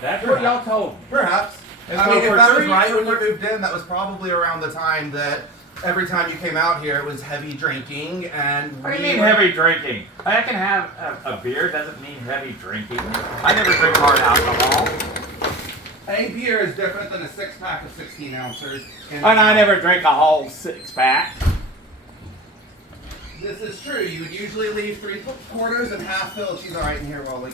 That's what y'all told me. Perhaps. And I so mean, if for that was three- right when you moved in, that was probably around the time that every time you came out here, it was heavy drinking and. What do you mean heavy drinking? I can have a beer, doesn't mean heavy drinking. I never drink hard alcohol. A beer is different than a 6-pack of 16 ounces. And I never drink a whole 6-pack. This is true. You would usually leave 3/4 and half filled. She's all right in here while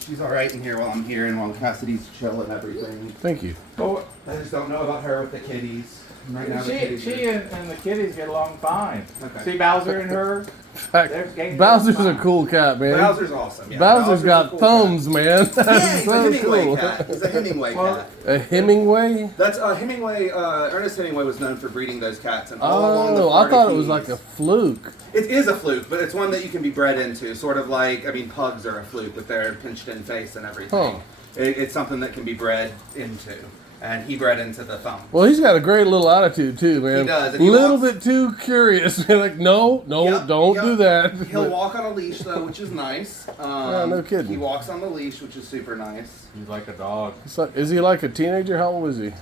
she's all right in here while I'm here and while Cassidy's chill and everything. Thank you. Well, I just don't know about her with the kitties. Right now, the kitties she are- and the kitties get along fine. Okay. See Bowser and her? They're getting Bowser's a along cool cat, man. Bowser's awesome. Yeah. Bowser's a got cool thumbs, man. cat. Yeah, That's he's a so Hemingway cool. cat. He's a Hemingway Well, cat. A Hemingway? That's Hemingway. Ernest Hemingway was known for breeding those cats, and all along the Oh, I Florida thought it was Keys. like a fluke. It is a fluke, but it's one that you can be bred into. Sort of like, I mean, pugs are a fluke with their pinched-in face and everything. Huh. It's something that can be bred into, and he bred into the thumb. Well, he's got a great little attitude too, man. He does, A and he little walks- bit too curious. Like, no, Yep, don't yep. do that. He'll walk on a leash though, which is nice. no kidding. He walks on the leash, which is super nice. He's like a dog. So, is he like a teenager? How old is he?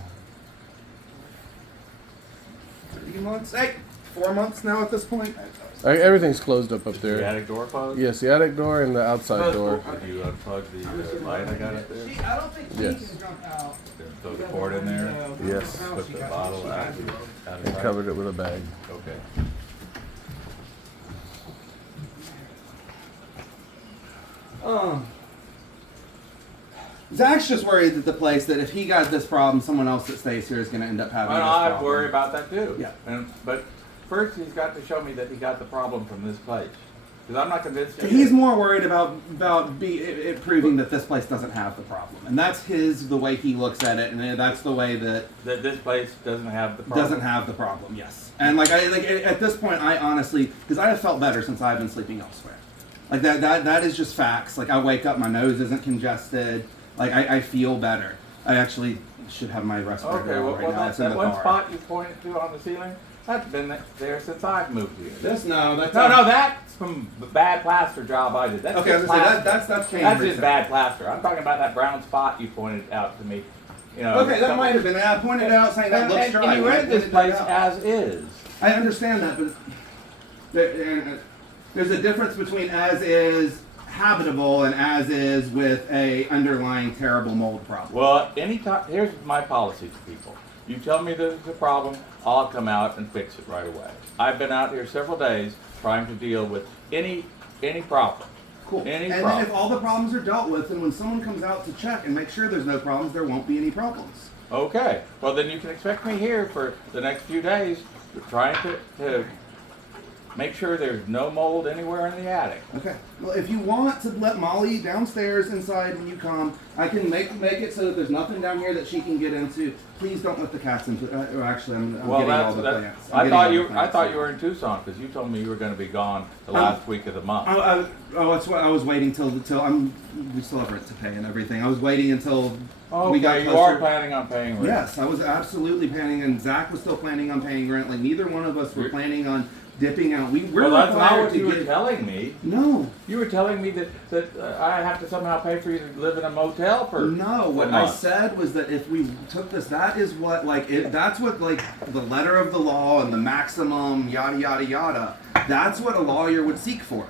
3 months, 4 months now at this point. Everything's closed up The there. attic door closed? Yes, the attic door and the outside door. Did you unplug the light I got up there? I don't think Yes. can jump out. Throw the cord in there? Yes. Put the bottle out of And sight? covered it with a bag. Okay. Zach's just worried that the place that if he got this problem, someone else that stays here is going to end up having Well, this I problem. worry about that too. Yeah. But first he's got to show me that he got the problem from this place. Because I'm not convinced he He's did. more worried about it proving that this place doesn't have the problem, and that's the way he looks at it, and that's the way that That this place doesn't have the problem. doesn't have the problem. Yes, and at this point, I honestly, because I have felt better since I've been sleeping elsewhere. Like that is just facts. Like I wake up, my nose isn't congested. Like I feel better. I actually should have my respirator Okay, on well, right now. that, It's in that the one car. spot you pointed to on the ceiling, that's been there since I've moved here. That's that's No, that's from the bad plaster job I did. That's Okay, I was just gonna say plaster. that's That's Cambridge. just bad plaster. I'm talking about that brown spot you pointed out to me. You know. Okay, that might have been. I pointed out saying that looks dry. And you I rented this pointed place that out. as is. I understand that, but there's a difference between as is habitable and as is with a underlying terrible mold problem. Well, anytime, here's my policy to people. You tell me there's a problem, I'll come out and fix it right away. I've been out here several days trying to deal with any problem. Cool. Any And then problem. if all the problems are dealt with, and when someone comes out to check and make sure there's no problems, there won't be any problems. Okay, well then you can expect me here for the next few days trying to make sure there's no mold anywhere in the attic. Okay. Well, if you want to let Molly downstairs inside when you come, I can make it so that there's nothing down here that she can get into. Please don't let the cats into. Actually, I'm Well, getting all that's the that. plants. I thought you were in Tucson because you told me you were going to be gone the last week of the month. That's what I was waiting till we still have rent to pay and everything. I was waiting until Okay, we got you closer. are planning on paying rent. Yes, I was absolutely planning, and Zach was still planning on paying rent. Like neither one of us were planning on dipping out. We're Well, that's not required what to you were get. telling me. No, You were telling me that I have to somehow pay for you to live in a motel for no. a What I month. said was that if we took this, that is what that's what the letter of the law and the maximum yada yada yada. That's what a lawyer would seek for.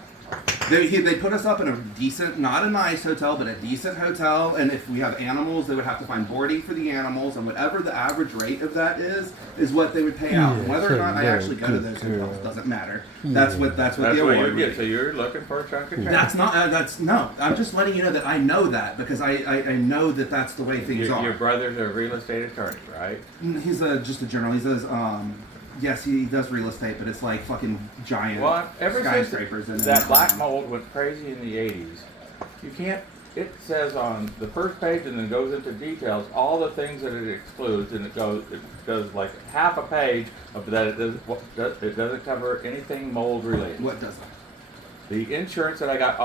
They put us up in a decent, not a nice hotel, but a decent hotel. And if we have animals, they would have to find boarding for the animals, and whatever the average rate of that is what they would pay out. And whether or not I actually go to those hotels doesn't matter. That's what That's the what award you would get. be. So you're looking for a chunk of change. That's not. No. I'm just letting you know that I know that because I know that that's the way things Your are. brother's a real estate attorney, right? He's just a journal. He says, yes, he does real estate, but it's like fucking giant Well, ever skyscrapers. since that black mold went crazy in the 80s, you can't. It says on the first page and then goes into details all the things that it excludes, and it does like half a page of that. It doesn't cover anything mold related. What doesn't? The insurance that I got